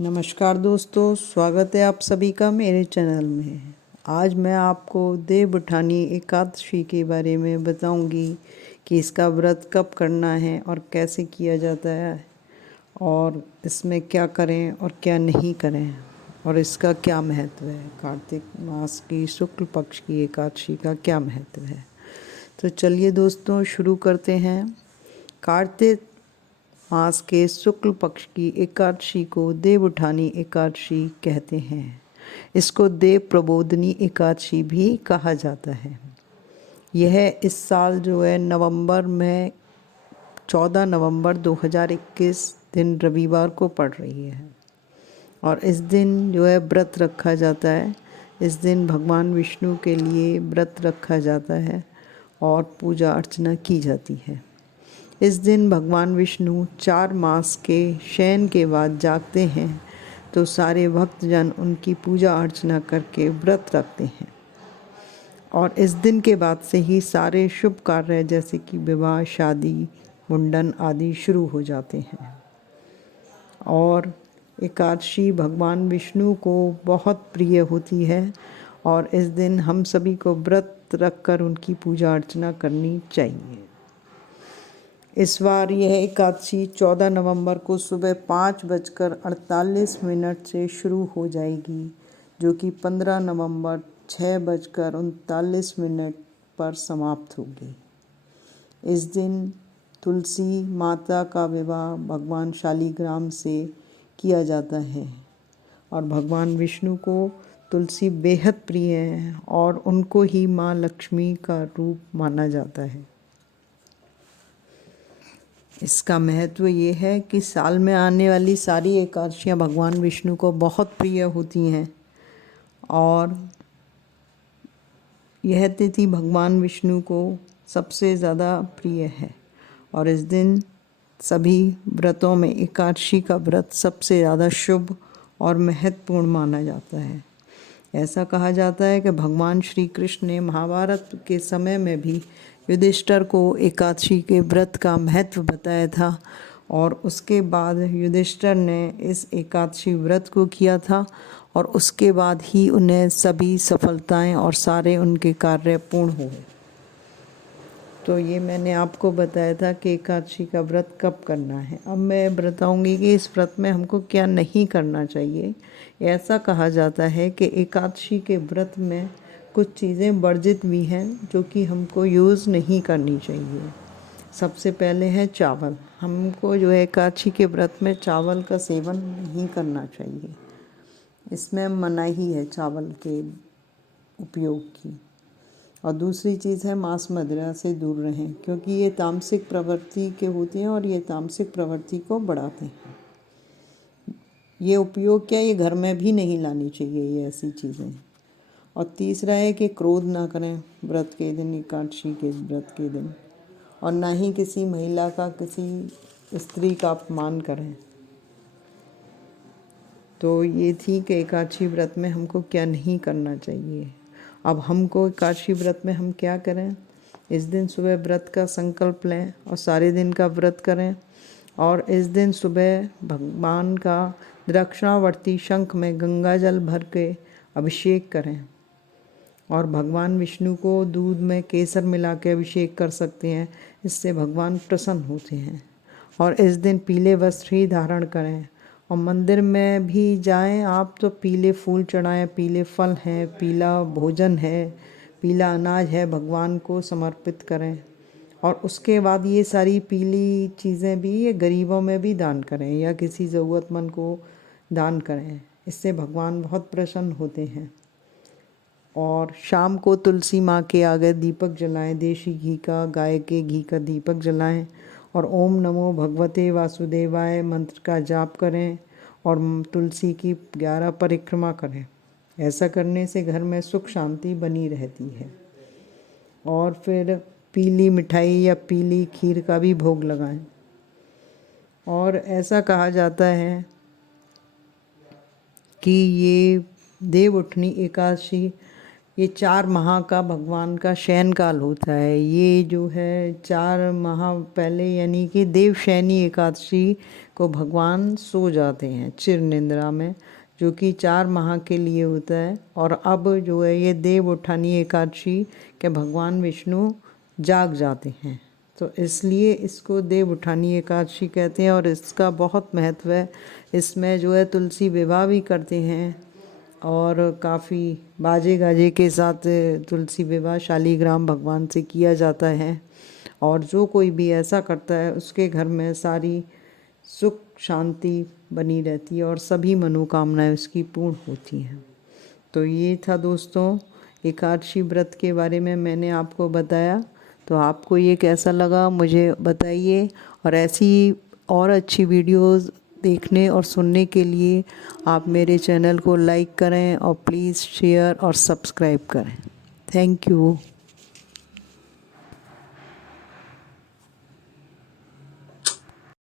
नमस्कार दोस्तों, स्वागत है आप सभी का मेरे चैनल में। आज मैं आपको देवउठानी एकादशी के बारे में बताऊंगी कि इसका व्रत कब करना है और कैसे किया जाता है और इसमें क्या करें और क्या नहीं करें और इसका क्या महत्व है। कार्तिक मास की शुक्ल पक्ष की एकादशी का क्या महत्व है। तो चलिए दोस्तों शुरू करते हैं। कार्तिक मास के शुक्ल पक्ष की एकादशी को देवउठानी एकादशी कहते हैं। इसको देव प्रबोधनी एकादशी भी कहा जाता है। यह इस साल जो है नवंबर में 14 नवंबर 2021 दिन रविवार को पड़ रही है और इस दिन जो है व्रत रखा जाता है। इस दिन भगवान विष्णु के लिए व्रत रखा जाता है और पूजा अर्चना की जाती है। इस दिन भगवान विष्णु 4 मास के शयन के बाद जागते हैं तो सारे भक्तजन उनकी पूजा अर्चना करके व्रत रखते हैं और इस दिन के बाद से ही सारे शुभ कार्य जैसे कि विवाह, शादी, मुंडन आदि शुरू हो जाते हैं। और एकादशी भगवान विष्णु को बहुत प्रिय होती है और इस दिन हम सभी को व्रत रखकर उनकी पूजा अर्चना करनी चाहिए। इस बार यह एकादशी 14 नवंबर को सुबह 5:48 से शुरू हो जाएगी, जो कि 15 नवंबर 6:39 पर समाप्त होगी। इस दिन तुलसी माता का विवाह भगवान शालिग्राम से किया जाता है और भगवान विष्णु को तुलसी बेहद प्रिय है और उनको ही माँ लक्ष्मी का रूप माना जाता है। इसका महत्व ये है कि साल में आने वाली सारी एकादशियाँ भगवान विष्णु को बहुत प्रिय होती हैं और यह तिथि भगवान विष्णु को सबसे ज़्यादा प्रिय है और इस दिन सभी व्रतों में एकादशी का व्रत सबसे ज़्यादा शुभ और महत्वपूर्ण माना जाता है। ऐसा कहा जाता है कि भगवान श्री कृष्ण ने महाभारत के समय में भी युधिष्ठिर को एकादशी के व्रत का महत्व बताया था और उसके बाद युधिष्ठिर ने इस एकादशी व्रत को किया था और उसके बाद ही उन्हें सभी सफलताएं और सारे उनके कार्य पूर्ण हुए। तो ये मैंने आपको बताया था कि एकादशी का व्रत कब करना है। अब मैं बताऊंगी कि इस व्रत में हमको क्या नहीं करना चाहिए। ऐसा कहा जाता है कि एकादशी के व्रत में कुछ चीज़ें वर्जित भी हैं जो कि हमको यूज़ नहीं करनी चाहिए। सबसे पहले है चावल। हमको जो है एकादशी के व्रत में चावल का सेवन नहीं करना चाहिए। इसमें मनाही है चावल के उपयोग की। और दूसरी चीज़ है मांस मदिरा से दूर रहें, क्योंकि ये तामसिक प्रवृत्ति के होते हैं और ये तामसिक प्रवृत्ति को बढ़ाते हैं। ये उपयोग क्या, ये घर में भी नहीं लानी चाहिए ये ऐसी चीज़ें। और तीसरा है कि क्रोध ना करें व्रत के दिन, एकादशी के व्रत के दिन, और ना ही किसी महिला का, किसी स्त्री का अपमान करें। तो ये थी कि एकादशी व्रत में हमको क्या नहीं करना चाहिए। अब हमको एकादशी व्रत में हम क्या करें। इस दिन सुबह व्रत का संकल्प लें और सारे दिन का व्रत करें और इस दिन सुबह भगवान का दक्षिणावर्ती शंख में गंगा जल भर के अभिषेक करें और भगवान विष्णु को दूध में केसर मिला के अभिषेक कर सकते हैं। इससे भगवान प्रसन्न होते हैं। और इस दिन पीले वस्त्र ही धारण करें और मंदिर में भी जाएं आप तो पीले फूल चढ़ाएं, पीले फल हैं, पीला भोजन है, पीला अनाज है, भगवान को समर्पित करें। और उसके बाद ये सारी पीली चीज़ें भी ये गरीबों में भी दान करें या किसी ज़रूरतमंद को दान करें। इससे भगवान बहुत प्रसन्न होते हैं। और शाम को तुलसी माँ के आगे दीपक जलाएं, देशी घी का, गाय के घी का दीपक जलाएं और ओम नमो भगवते वासुदेवाय मंत्र का जाप करें और तुलसी की 11 परिक्रमा करें। ऐसा करने से घर में सुख शांति बनी रहती है। और फिर पीली मिठाई या पीली खीर का भी भोग लगाएं। और ऐसा कहा जाता है कि ये देवउठनी एकादशी ये 4 माह का भगवान का शयन काल होता है। ये जो है 4 माह पहले यानी कि देवशयनी एकादशी को भगवान सो जाते हैं चिर निद्रा में, जो कि 4 माह के लिए होता है। और अब जो है ये देव उठानी एकादशी के भगवान विष्णु जाग जाते हैं, तो इसलिए इसको देव उठानी एकादशी कहते हैं। और इसका बहुत महत्व है। इसमें जो है तुलसी विवाह भी करते हैं और काफ़ी बाजे गाजे के साथ तुलसी विवाह शालीग्राम भगवान से किया जाता है। और जो कोई भी ऐसा करता है उसके घर में सारी सुख शांति बनी रहती है और सभी मनोकामनाएं उसकी पूर्ण होती हैं। तो ये था दोस्तों एकादशी व्रत के बारे में मैंने आपको बताया। तो आपको ये कैसा लगा मुझे बताइए, और ऐसी और अच्छी वीडियोस देखने और सुनने के लिए आप मेरे चैनल को लाइक करें और प्लीज़ शेयर और सब्सक्राइब करें। Thank you.